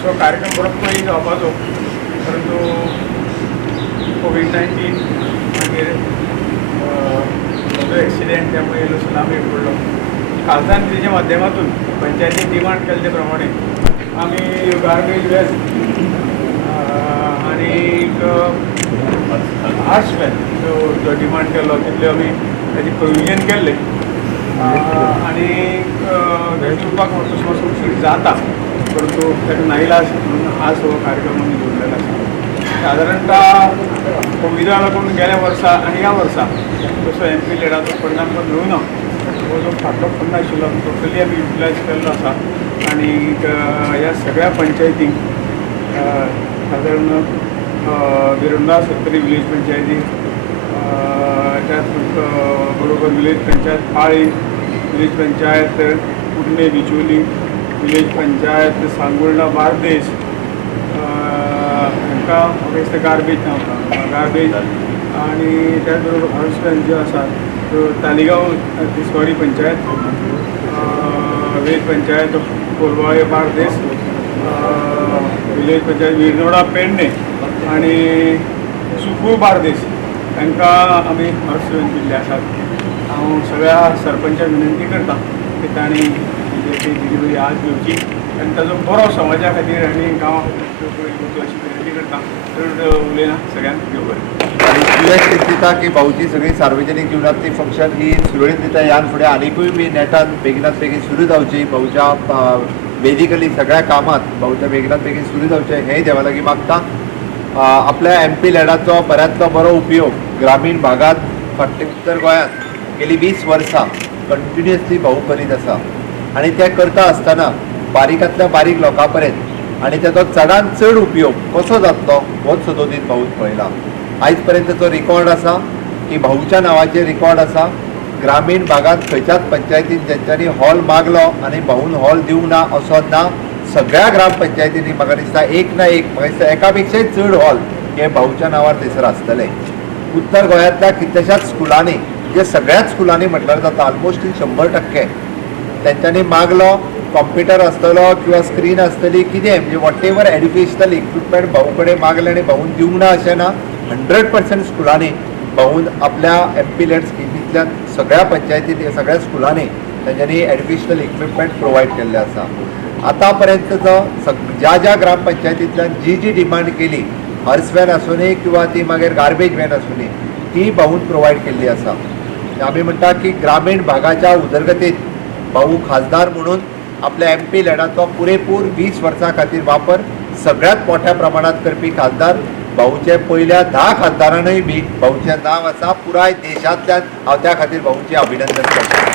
असो कार्यक्रम बरोच पयलीं जावपाचो, परंतु कोविड-19 मागीर म्हजो एक्सिडेंट त्यामुळे इल्लोसो लांब एक पडलो. खासदार निधीच्या माध्यमातून पंचायतीन डिमांड केले ते प्रमाणे आमी गार्बेज वेस्ट आनीक आर्ट्स वेस्ट जो डिमांड केल्लो तितले आमी ताची प्रोविजन केल्लें आनी घेवपाक तसो सुशीट जाता, परंतु ताका नाइलाज म्हणून आज हो कार्यक्रम आमी दवरलेलो आसा. सादारणता कोविडा लागून गेल्या वर्सा आनी ह्या वर्सा तसो MP लेडाचो फंड आमकां मेळूना. हो जो फाटलो फंड आशिल्लो टोटली आमी युटिलायज केल्लो आसा आनी ह्या सगळ्या पंचायतींक सादारण बिरुंदा सत्तरी विलेज पंचायती, त्याच बरोबर विलेज पंचायत पाळी, विलेज पंचायत कुडणे बिचोली, विलेज पंचायत सांगुर्डा बार्देस, हांकां म्हाका दिसता गार्बेज आनी त्याच बरोबर हर्सबॅन ज्यो आसा त्यो तालिगांव तिसवाडी पंचायत, विलेज पंचायत कोलवाळे बार्देस, विलेज पंचायत विरनोडा पेडणे आनी सुकूळ बार्देस हांकां आमी हर्सबॅन दिल्ले आसात. हांव सगळ्या सरपंचाक विनंती करता की तांणी ती डिलिव्हरी आज घेवची आनी ताजो बरो समाजा खातीर आनी गांवा खातीर घेवचो अशी विनंती करता. चड उलयना, सगळ्यांक देव बरें. आणि सुयश दिता की भाऊची सगळी सार्वजनीक जीवनातली फंक्शन ही सुरळीत दिता यान फुडें आनीकूय बी नेटान बेगिनात बेगीन सुरू जावची. भाऊच्या बेजिकली सगळ्या कामात भाऊच्या बेगिनात बेगीन सुरू जावचें हेंय देवा लागीं मागता. आपल्या MP लॅडाचो बऱ्यांतलो बरो उपयोग ग्रामीण भागात फाटले उत्तर गोंयांत गेली 20 वर्सां कंटिन्युअसली भाऊ करीत आसा आनी ते करता आसतना बारीकांतल्या बारीक लोकां पर्यंत आनी ताचो चडांत चड उपयोग कसो जातलो होच सदोदीत भाऊन पळयला. आयज पर्यंतचो रिकॉर्ड आसा की भाऊच्या नांवाचेर रिकॉर्ड आसा. ग्रामीण भागात खंयच्याच पंचायतीन जेंच्यांनी हॉल मागलो आनी भाऊन हॉल दिवंक ना असो ना. सगळ्या ग्रामपंचायतींनी म्हाका दिसता एक ना एक, म्हाका दिसता एकापेक्षाय चड हॉल हे भाऊच्या नांवार थंयसर आसतले. उत्तर गोंयांतल्या कितल्याशाच स्कुलांनी, जे सगळ्याच स्कुलांनी म्हटल्यार जाता ऑलमोस्ट 100% तेंच्यांनी मागलो कॉम्प्युटर आसतलो किंवा स्क्रीन आसतली कितें म्हणजे वॉट एवर एड्युकेशनल इक्विपमेंट भाऊ कडेन मागले आनी भाऊन दिवंक ना अशें ना. 100% स्कुलांनी भाऊन आपल्या MP लॅड स्किमींतल्यान सगळ्या पंचायतींनी सगळ्या स्कुलांनी तेंच्यांनी एड्युकेशनल इक्विपमेंट प्रोवायड केल्ले आसा. आतां पर्यंतचो ज्या ग्रामपंचायतींतल्यान जी डिमांड केली, हर्स वॅन आसूं दी किंवा ती मागीर गार्बेज वॅन आसूं दी, ती भाऊन प्रोवायड केल्ली आसा. आमी म्हणटा की ग्रामीण भागाच्या उदरगतीत भाऊ खासदार म्हणून आपल्या MP लॅडाचो पुरेपूर 20 वर्सां खातीर वापर सगळ्यात मोठ्या प्रमाणात करपी खासदार भाऊचे पयल्या 10 खासदारांनूय बी भाऊचें नांव आसा. पुराय देशांतल्यान हांव त्या खातीर भाऊचें अभिनंदन करता.